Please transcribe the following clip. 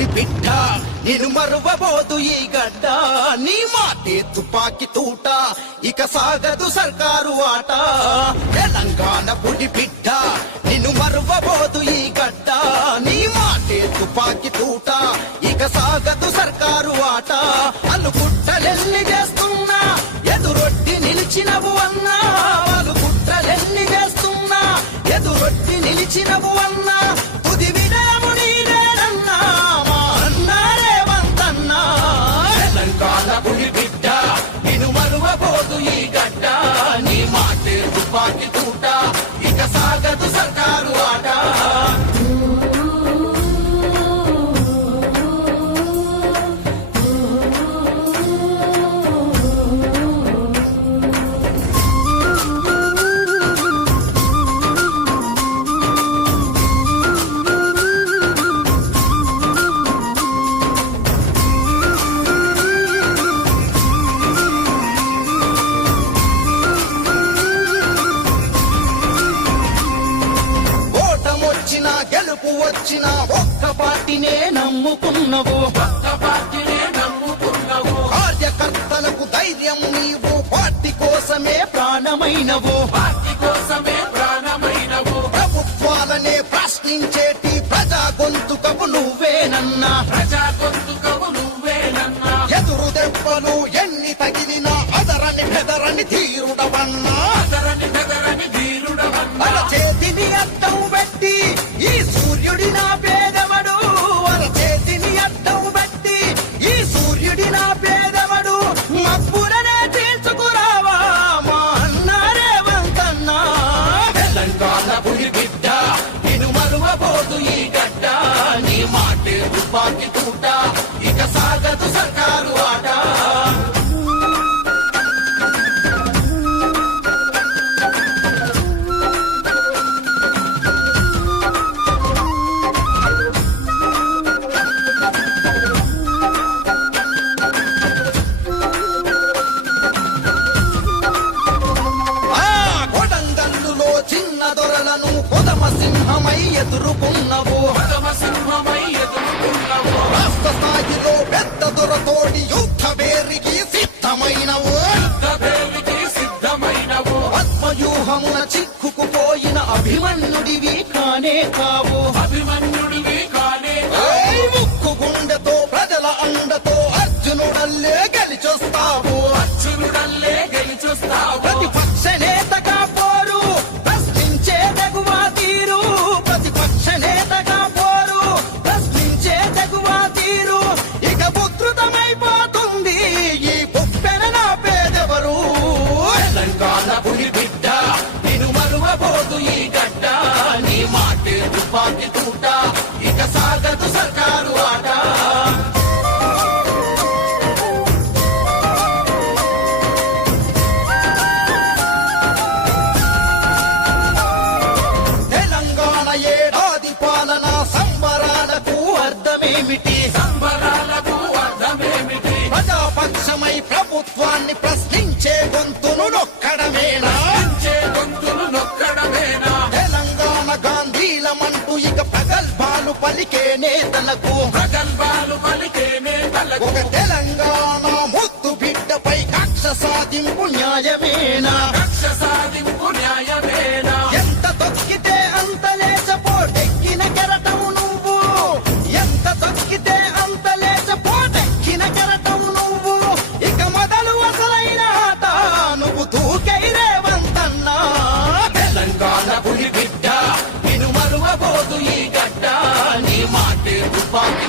పులి బిడ్డ నేను మరువబోదు ఈ గడ్డ నీ మాటే తుపాకి తూట ఇక సాగదు సర్కారు ఆట తెలంగాణ పులి బిడ్డ నిన్ను మరువబోదు ఈ గడ్డ నీ మాటే తుపాకి తూట ఇక సాగదు సర్కారు ఆట అలుగుట్టలెల్లి చేస్తున్నా ఎదురొట్టి నిలిచినవు అన్నా వాళ్ళు కుట్రలెల్లి చేస్తున్నా ఎదురొట్టి నిలిచినవు అన్నా తుది వినయము నీదేనన్నా మా అన్నా రేవంతన్నా తెలంగాణ పులి బిడ్డ నిన్ను మరువబోదు ఈ గడ్డ నీ మాటే తుపాకి తూట ఇక సాగదు సర్కారు ఆట గెలుపు వచ్చిన ఒక్క పార్టీనే నమ్ముకున్నావు కార్యకర్తలకు ధైర్యం నీవు పార్టీ కోసమే ప్రాణమైనవు ప్రభుత్వాలనే ప్రశ్నించేటి ప్రజా గొంతుకవు నువ్వేనన్నా ఎదురు దెబ్బలు ఎన్ని తగిలినా అదరని బెదరని ధీరుడవన్నా చేతిని అద్దం పెట్టి ఈ సూర్యుడి నా పేదవడు చేతిని అద్దం పెట్టి ఈ సూర్యుడి నా పేదవడు మబ్బులనే తీర్చుకురావా మా అన్నా రేవంతన్నా తెలంగాణ పులి బిడ్డ నిన్ను మరువబోదు ఈ గడ్డ నీ మాటే తుపాకి తూట ఇక సాగదు సర్కారు ఆట సింహమై ఎదుర్కొన్నవు రాష్ట్ర స్థాయిలో పెద్ద దొరతోడి యుద్ధ వేరికి సిద్ధమైనవు ఆత్మవ్యూహమున చిక్కుకుపోయిన అభిమన్యుడివి కానే కావు ముక్కు గుండెతో ప్రజల అండతో అర్జునుడల్లే గెలిచొస్తావు ప్రతిపక్ష నేతగా పోరు ప్రశ్నించే తెగువ తీరు ప్రతిపక్ష నేతగా పోరు ప్రశ్నించే తెగువ తీరు ఇక ఉధృతమైపోతుంది ఈ కుప్పెన నా పేదెవరు తెలంగాణ పులి బిడ్డ నిన్ను మరువబోదు ఈ గడ్డ నీ మాటే తుపాకి తూట ఇక సాగదు సర్కారు ఆట ప్రజాపక్షమై ప్రభుత్వాన్ని ప్రశ్నించే గొంతును నొక్కడమేనా తెలంగాణ గాంధీలమంటూ ఇక ప్రగల్భాలు పలికే నేతలకు ఒక తెలంగాణ ముద్దు బిడ్డపై కక్ష సాధింపు న్యాయమేనా ఎంత తొక్కితే అంత లేచపోటెక్కిన కెరటం నువ్వు ఎంత తొక్కితే అంత లేచపోటెక్కిన కెరటం నువ్వు ఇక మొదలు అసలైన ఆట నువ్వు దూకై రేవంతన్నా తెలంగాణ పులి బిడ్డ నిన్ను మరువబోదు ఈ గడ్డ నీ మాటే తుపాకి